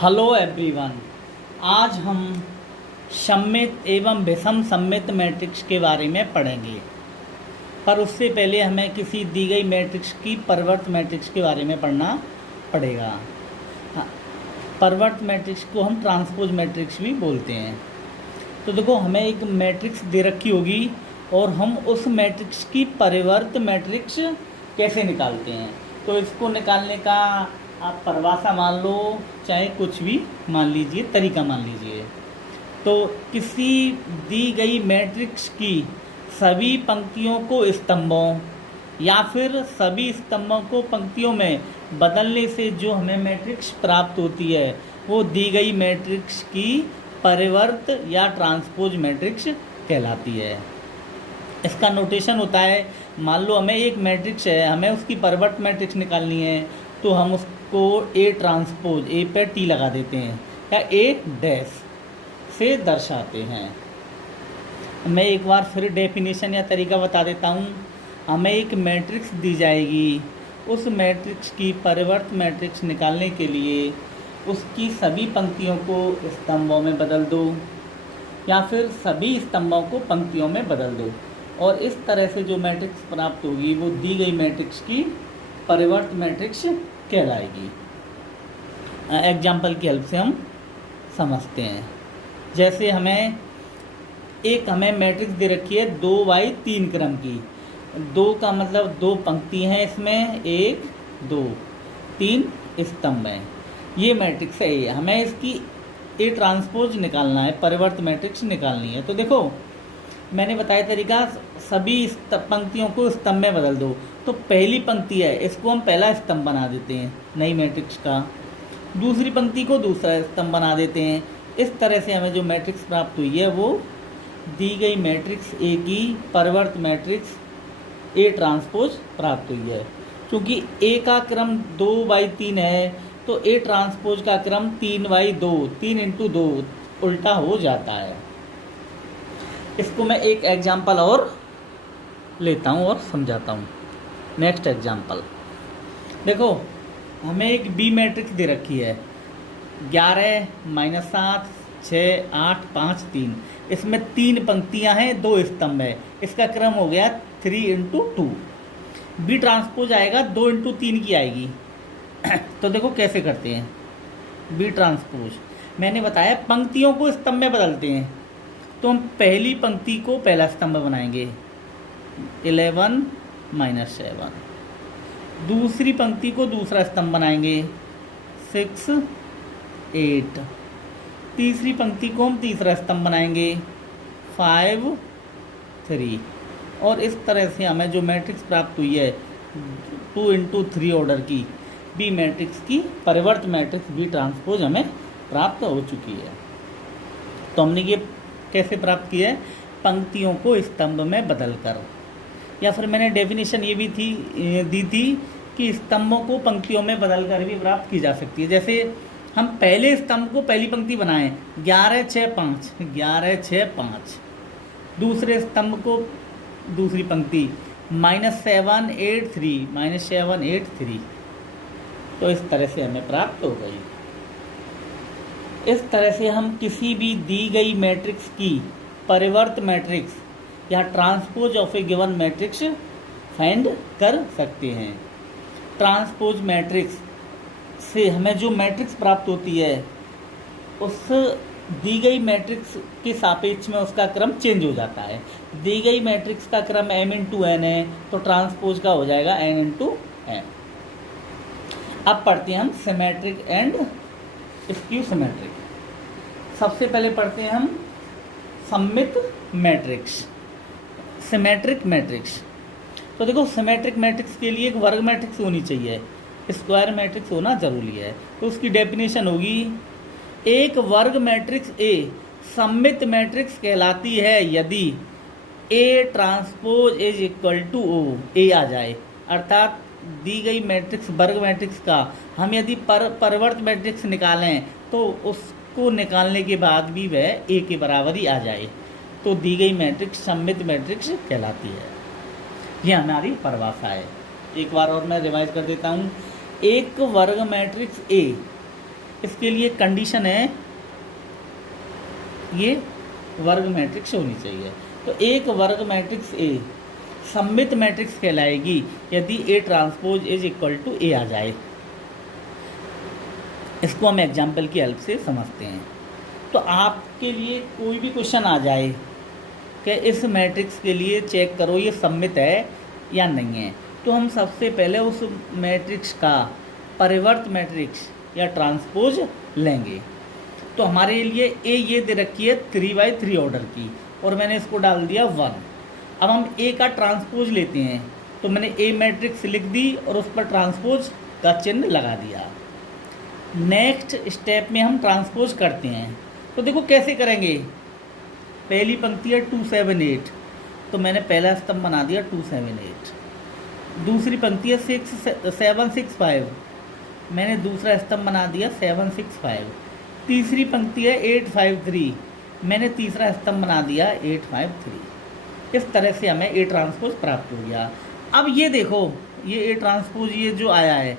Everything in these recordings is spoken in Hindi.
Hello everyone. आज हम सममित एवं विषम सममित मैट्रिक्स के बारे में पढ़ेंगे, पर उससे पहले हमें किसी दी गई मैट्रिक्स की परिवर्त मैट्रिक्स के बारे में पढ़ना पड़ेगा। परिवर्त मैट्रिक्स को हम ट्रांसपोज मैट्रिक्स भी बोलते हैं। तो देखो, हमें एक मैट्रिक्स दे रखी होगी और हम उस मैट्रिक्स की परिवर्त मैट्रिक्स कैसे निकालते हैं। तो इसको निकालने का आप परिभाषा मान लो, चाहे कुछ भी मान लीजिए, तरीका मान लीजिए। तो किसी दी गई मैट्रिक्स की सभी पंक्तियों को स्तंभों या फिर सभी स्तंभों को पंक्तियों में बदलने से जो हमें मैट्रिक्स प्राप्त होती है वो दी गई मैट्रिक्स की परिवर्त या ट्रांसपोज मैट्रिक्स कहलाती है। इसका नोटेशन होता है, मान लो हमें एक मैट्रिक्स है, हमें उसकी परिवर्त मैट्रिक्स निकालनी है, तो हम उसको ए ट्रांसपोज, ए पे टी लगा देते हैं या ए डैश से दर्शाते हैं। मैं एक बार फिर डेफिनेशन या तरीका बता देता हूँ। हमें एक मैट्रिक्स दी जाएगी, उस मैट्रिक्स की परिवर्त मैट्रिक्स निकालने के लिए उसकी सभी पंक्तियों को स्तंभों में बदल दो या फिर सभी स्तंभों को पंक्तियों में बदल दो, और इस तरह से जो मैट्रिक्स प्राप्त होगी वो दी गई मैट्रिक्स की परिवर्त मैट्रिक्स कहलाएगी। एग्जाम्पल की हेल्प से हम समझते हैं। जैसे हमें मैट्रिक्स दे रखी है 2/3 क्रम की। 2 का मतलब 2 पंक्ति हैं, इसमें 1 2 3 स्तंभ हैं। ये मैट्रिक्स है ए। हमें इसकी ए ट्रांसपोज निकालना है, परिवर्त मैट्रिक्स निकालनी है। तो देखो, मैंने बताया तरीका, सभी पंक्तियों को स्तंभ में बदल दो। तो पहली पंक्ति है, इसको हम पहला स्तंभ बना देते हैं नई मैट्रिक्स का, दूसरी पंक्ति को दूसरा स्तंभ बना देते हैं। इस तरह से हमें जो मैट्रिक्स प्राप्त हुई है वो दी गई मैट्रिक्स ए की परिवर्त मैट्रिक्स ए ट्रांसपोज प्राप्त हुई है। क्योंकि ए का क्रम 2/3 है, तो ए ट्रांसपोज का क्रम 3/2, 3 × 2 उल्टा हो जाता है। इसको मैं एक एग्जाम्पल और लेता हूँ और समझाता हूँ। नेक्स्ट एग्जाम्पल देखो, हमें एक बी मैट्रिक्स दे रखी है 11 -7 6 8 5 3। इसमें 3 पंक्तियाँ हैं, 2 स्तंभ है। इसका क्रम हो गया 3 × 2। बी ट्रांसपोज आएगा 2 × 3 की आएगी। तो देखो कैसे करते हैं बी ट्रांसपोज। मैंने बताया पंक्तियों को स्तंभ में बदलते हैं। तो हम पहली पंक्ति को पहला स्तंभ बनाएंगे 11 - 7। दूसरी पंक्ति को दूसरा स्तंभ बनाएंगे 6 8। तीसरी पंक्ति को हम तीसरा स्तंभ बनाएंगे 5 3। और इस तरह से हमें जो मैट्रिक्स प्राप्त हुई है 2 × 3 ऑर्डर की बी मैट्रिक्स की परिवर्त मैट्रिक्स बी ट्रांसपोज हमें प्राप्त हो चुकी है। तो हमने ये कैसे प्राप्त किया है? पंक्तियों को स्तंभ में बदलकर। या फिर मैंने डेफिनेशन ये भी दी थी कि स्तंभों को पंक्तियों में बदलकर भी प्राप्त की जा सकती है। जैसे हम पहले स्तंभ को पहली पंक्ति बनाएं 11 6 5, 11 6 5। दूसरे स्तंभ को दूसरी पंक्ति -7 8 3, -7 8 3। तो इस तरह से हमें प्राप्त हो गई। इस तरह से हम किसी भी दी गई मैट्रिक्स की परिवर्त मैट्रिक्स या transpose of A given matrix find कर सकते हैं। ट्रांसपोज मैट्रिक्स से हमें जो मैट्रिक्स प्राप्त होती है उस दी गई मैट्रिक्स के सापेक्ष में उसका क्रम चेंज हो जाता है। दी गई मैट्रिक्स का क्रम m × n है, तो ट्रांसपोज का हो जाएगा n × m। अब पढ़ते हैं हम सिमेट्रिक एंड स्क्यू सिमेट्रिक। सबसे पहले पढ़ते हैं हम सममित मैट्रिक्स, सिमेट्रिक मैट्रिक्स। तो देखो, सिमेट्रिक मैट्रिक्स के लिए एक वर्ग मैट्रिक्स होनी चाहिए, स्क्वायर मैट्रिक्स होना जरूरी है। तो उसकी डेफिनेशन होगी, एक वर्ग मैट्रिक्स ए सममित मैट्रिक्स कहलाती है यदि A transpose is equal to O, A आ जाए। अर्थात दी गई मैट्रिक्स वर्ग मैट्रिक्स का हम यदि परिवर्त मैट्रिक्स निकालें तो उसको निकालने के बाद भी वह ए के बराबर ही आ जाए, तो दी गई मैट्रिक्स सममित मैट्रिक्स कहलाती है। यह हमारी परिभाषा है। एक बार और मैं रिवाइज कर देता हूँ। एक वर्ग मैट्रिक्स ए इसके लिए कंडीशन है ये वर्ग मैट्रिक्स होनी चाहिए। तो एक वर्ग मैट्रिक्स ए सममित मैट्रिक्स कहलाएगी यदि A transpose is equal to A आ जाए। इसको हम एग्जाम्पल की हेल्प से समझते हैं। तो आपके लिए कोई भी क्वेश्चन आ जाए कि इस मैट्रिक्स के लिए चेक करो ये सममित है या नहीं है, तो हम सबसे पहले उस मैट्रिक्स का परिवर्त मैट्रिक्स या ट्रांसपोज लेंगे। तो हमारे लिए ए ये दे रखी है 3/3 ऑर्डर की और मैंने इसको डाल दिया 1। अब हम ए का ट्रांसपोज लेते हैं, तो मैंने ए मैट्रिक्स लिख दी और उस पर ट्रांसपोज का चिन्ह लगा दिया। नेक्स्ट स्टेप में हम ट्रांसपोज करते हैं। तो देखो कैसे करेंगे। पहली पंक्ति है 2 7 8, तो मैंने पहला स्तंभ बना दिया 2 7 8। दूसरी पंक्ति है 6 7 6 5, मैंने दूसरा स्तंभ बना दिया 7 6 5। तीसरी पंक्ति है 8 5 3, मैंने तीसरा स्तंभ बना दिया 8 5 3। इस तरह से हमें ए ट्रांसपोज प्राप्त हो गया। अब ये देखो ये ए ट्रांसपोज ये जो आया है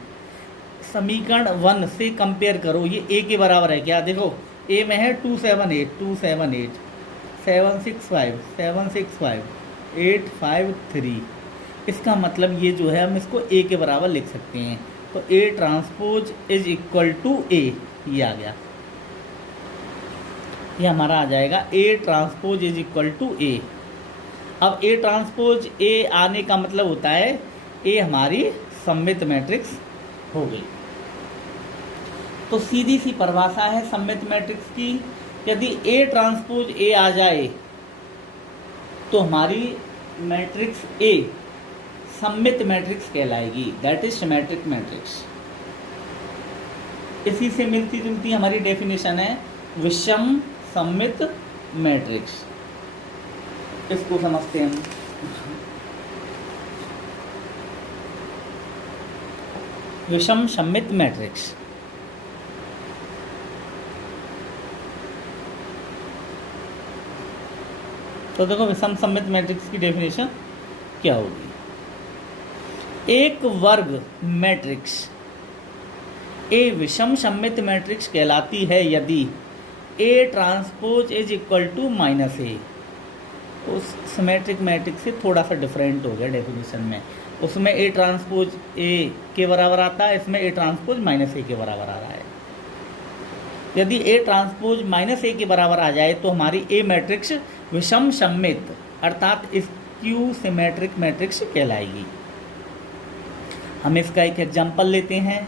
समीकरण 1 से कंपेयर करो, ये ए के बराबर है क्या। देखो ए में है 2 7 8 2 7 8 7 6 5 7 6 5 8 5 3। इसका मतलब ये जो है हम इसको ए के बराबर लिख सकते हैं। तो A transpose is equal to A, ये आ गया, ये हमारा आ जाएगा A transpose is equal to A. अब ए ट्रांसपोज ए आने का मतलब होता है ए हमारी सममित मैट्रिक्स हो गई। तो सीधी सी परिभाषा है सममित मैट्रिक्स की, यदि ए ट्रांसपोज ए आ जाए तो हमारी मैट्रिक्स ए सममित मैट्रिक्स कहलाएगी, दैट इज सिमेट्रिक मैट्रिक्स। इसी से मिलती जुलती हमारी डेफिनेशन है विषम सममित मैट्रिक्स। इसको समझते हैं हम। विषम सममित मैट्रिक्स, तो देखो विषम सममित मैट्रिक्स की डेफिनेशन क्या होगी। एक वर्ग मैट्रिक्स ए विषम सममित मैट्रिक्स कहलाती है यदि A transpose is equal to minus A. उस सिमेट्रिक मैट्रिक्स से थोड़ा सा डिफरेंट हो गया डेफिनेशन में, उसमें ए ट्रांसपोज ए के बराबर आता है, इसमें ए ट्रांसपोज माइनस ए के बराबर आ रहा है। यदि ए ट्रांसपोज माइनस ए के बराबर आ जाए तो हमारी ए मैट्रिक्स विषम सममित अर्थात स्क्यू सिमेट्रिक मैट्रिक्स कहलाएगी। हम इसका एक एग्जांपल लेते हैं।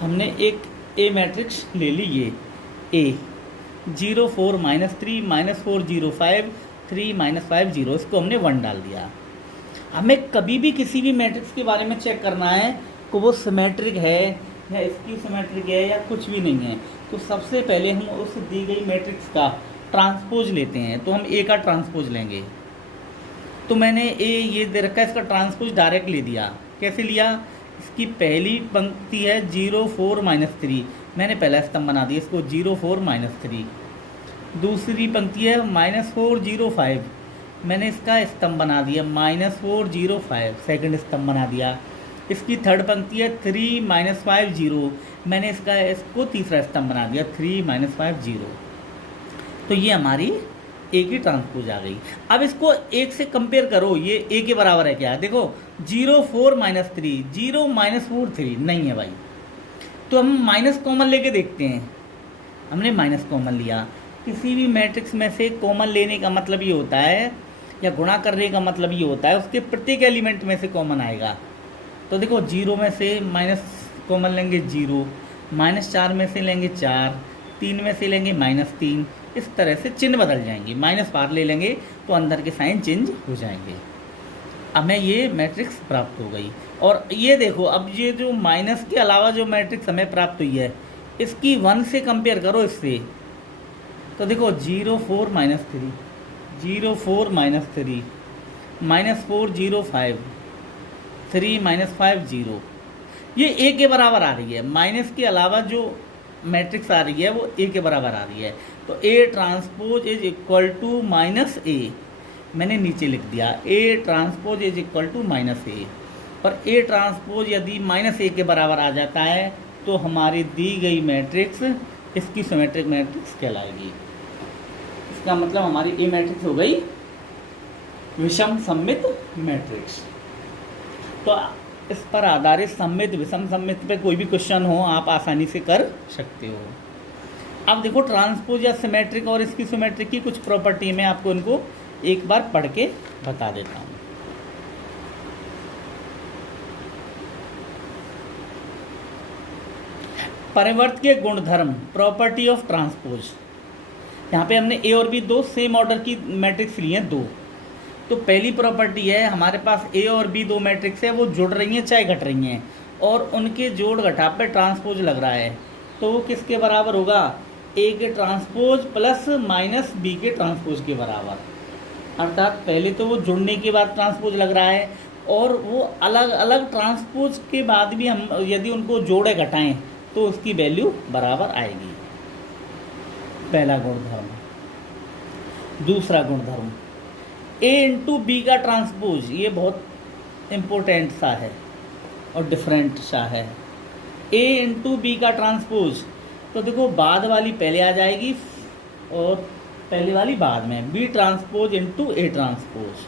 हमने एक ए मैट्रिक्स ले ली, ये ए 0 4 -3 -4 0 5 3 -5 0, इसको हमने 1 डाल दिया। हमें कभी भी किसी भी मैट्रिक्स के बारे में चेक करना है कि वो सिमेट्रिक है या स्क्यू सिमेट्रिक है या कुछ भी नहीं है, तो सबसे पहले हम उस दी गई मैट्रिक्स का ट्रांसपोज लेते हैं। तो हम ए का ट्रांसपोज लेंगे। तो मैंने ए ये दे रखा है, इसका ट्रांसपोज डायरेक्ट ले दिया। कैसे लिया, इसकी पहली पंक्ति है 0 4 -3, मैंने पहला स्तंभ बना दिया इसको 0 4 -3। दूसरी पंक्ति है -4 0 5, मैंने इसका स्तंभ बना दिया -4 0 5, सेकंड स्तंभ बना दिया। इसकी थर्ड पंक्ति है 3 -5 0, मैंने इसको तीसरा स्तंभ बना दिया 3 -5 0। तो ये हमारी ए की ट्रांसपोज आ गई। अब इसको एक से कंपेयर करो, ये ए के बराबर है क्या। देखो 0 4 -3 0 -4 3 नहीं है भाई, तो हम माइनस कॉमन लेके देखते हैं। हमने माइनस कॉमन लिया। किसी भी मैट्रिक्स में से कॉमन लेने का मतलब ये होता है, या गुणा करने का मतलब ये होता है उसके प्रत्येक एलिमेंट में से कॉमन आएगा। तो देखो 0 में से माइनस कॉमन लेंगे 0, -4 में से लेंगे 4, 3 में से लेंगे -3, इस तरह से चिन्ह बदल जाएंगे। माइनस बाहर ले लेंगे तो अंदर के साइन चेंज हो जाएंगे। हमें ये मैट्रिक्स प्राप्त हो गई। और ये देखो अब ये जो माइनस के अलावा जो मैट्रिक्स हमें प्राप्त हुई है इसकी 1 से कंपेयर करो इससे। तो देखो 0 4 -3 0 4 -3 -4 0 5 3 -5 0, ये ए के बराबर आ रही है। माइनस के अलावा जो मैट्रिक्स आ रही है वो ए के बराबर आ रही है। तो A transpose is equal to -a, मैंने नीचे लिख दिया A transpose is equal to -a। और ए ट्रांसपोज यदि -A के बराबर आ जाता है तो हमारी दी गई मैट्रिक्स इसकी सिमेट्रिक मैट्रिक्स कहलाएगी। इसका मतलब हमारी ए मैट्रिक्स हो गई विषम सममित मैट्रिक्स। तो इस पर आधारित सममित विषम सममित पे कोई भी क्वेश्चन हो आप आसानी से कर सकते हो। अब देखो ट्रांसपोज या सिमेट्रिक और इसकी सिमेट्रिक की कुछ प्रॉपर्टी मैं आपको इनको एक बार पढ़ के बता देता हूँ। परिवर्तकीय गुणधर्म प्रॉपर्टी ऑफ ट्रांसपोज। यहाँ पे हमने ए और बी दो सेम ऑर्डर की मैट्रिक्स ली हैं, दो। तो पहली प्रॉपर्टी है हमारे पास ए और बी दो मैट्रिक्स है, वो जुड़ रही हैं चाहे घट रही हैं, और उनके जोड़ घटाव पे ट्रांसपोज लग रहा है, तो वो किसके बराबर होगा? ए के ट्रांसपोज प्लस माइनस बी के ट्रांसपोज के बराबर। अर्थात पहले तो वो जुड़ने के बाद ट्रांसपोज लग रहा है, और वो अलग अलग ट्रांसपोज के बाद भी हम यदि उनको जोड़े घटाएं तो उसकी वैल्यू बराबर आएगी। पहला गुणधर्म। दूसरा गुणधर्म ए इंटू बी का ट्रांसपोज, ये बहुत इम्पोर्टेंट सा है और डिफरेंट सा है। ए इंटू बी का ट्रांसपोज, तो देखो बाद वाली पहले आ जाएगी और पहले वाली बाद में। B transpose into A transpose,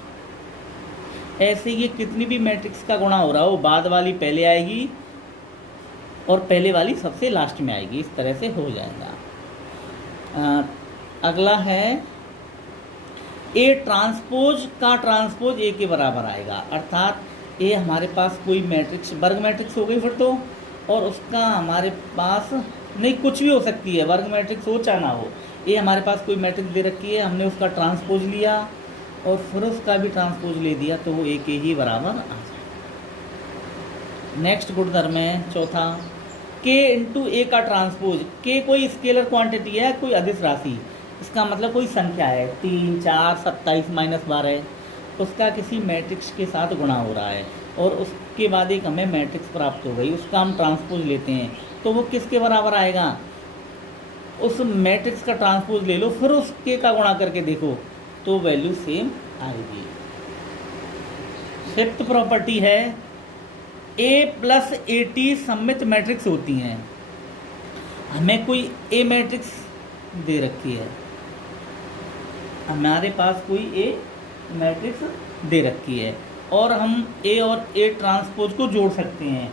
ऐसे ये कितनी भी मैट्रिक्स का गुणा हो रहा हो बाद वाली पहले आएगी और पहले वाली सबसे लास्ट में आएगी, इस तरह से हो जाएगा। अगला है ए ट्रांसपोज का ट्रांसपोज ए के बराबर आएगा। अर्थात ए हमारे पास कोई मैट्रिक्स वर्ग मैट्रिक्स हो गई फिर तो, और उसका हमारे पास नहीं कुछ भी हो सकती है, वर्ग मैट्रिक्स हो चाहे ना हो। ए हमारे पास कोई मैट्रिक्स दे रखी है, हमने उसका ट्रांसपोज लिया और फिर उसका भी ट्रांसपोज ले दिया, तो वो ए के ही बराबर आ जाएगा। नेक्स्ट गुणधर्म है चौथा, के इंटू ए का ट्रांसपोज। के कोई स्केलर क्वांटिटी है, कोई अदिश राशि, इसका मतलब कोई संख्या है 3, 4, 27 - 12, उसका किसी मैट्रिक्स के साथ गुणा हो रहा है और उसके बाद एक हमें मैट्रिक्स प्राप्त हो गई, उसका हम ट्रांसपोज लेते हैं, तो वो किसके बराबर आएगा? उस मैट्रिक्स का ट्रांसपोज ले लो फिर उसके का गुणा करके देखो तो वैल्यू सेम आएगी। फिफ्थ प्रॉपर्टी है ए प्लस ए टी सममित मैट्रिक्स होती हैं। हमें कोई ए मैट्रिक्स दे रखी है, हमारे पास कोई ए मैट्रिक्स दे रखी है और हम ए और ए ट्रांसपोज को जोड़ सकते हैं,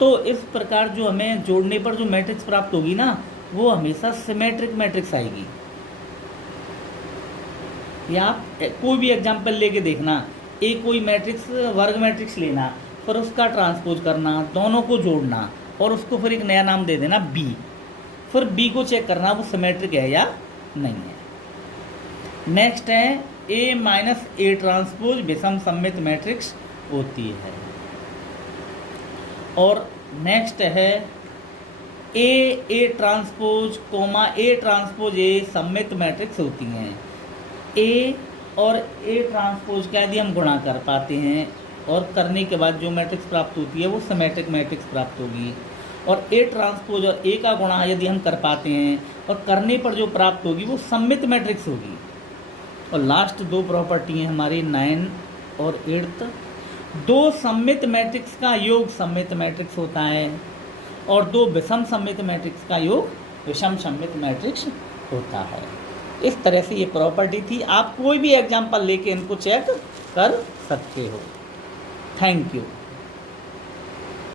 तो इस प्रकार जो हमें जोड़ने पर जो मैट्रिक्स प्राप्त होगी ना, वो हमेशा सिमेट्रिक मैट्रिक्स आएगी। या आप कोई भी एग्जाम्पल लेके देखना, ए कोई मैट्रिक्स वर्ग मैट्रिक्स लेना, फिर उसका ट्रांसपोज करना, दोनों को जोड़ना और उसको फिर एक नया नाम दे देना बी, फिर बी को चेक करना वो सिमेट्रिक है या नहीं है। नेक्स्ट है ए माइनस ए ट्रांसपोज विषम सममित मैट्रिक्स होती है। और नेक्स्ट है A transpose comma A transpose A सममित मैट्रिक्स होती हैं। ए और ए ट्रांसपोज का यदि हम गुणा कर पाते हैं और करने के बाद जो मैट्रिक्स प्राप्त होती है वो सिमेट्रिक मैट्रिक्स प्राप्त होगी, और ए ट्रांसपोज और ए का गुणा यदि हम कर पाते हैं और करने पर जो प्राप्त होगी वो सममित मैट्रिक्स होगी। और लास्ट दो प्रॉपर्टी हैं हमारी 9 और 8। दो सममित मैट्रिक्स का योग सममित मैट्रिक्स होता है और दो विषम सममित मैट्रिक्स का योग विषम सममित मैट्रिक्स होता है। इस तरह से ये प्रॉपर्टी थी, आप कोई भी एग्जाम्पल लेके इनको चेक कर सकते हो। Thank you.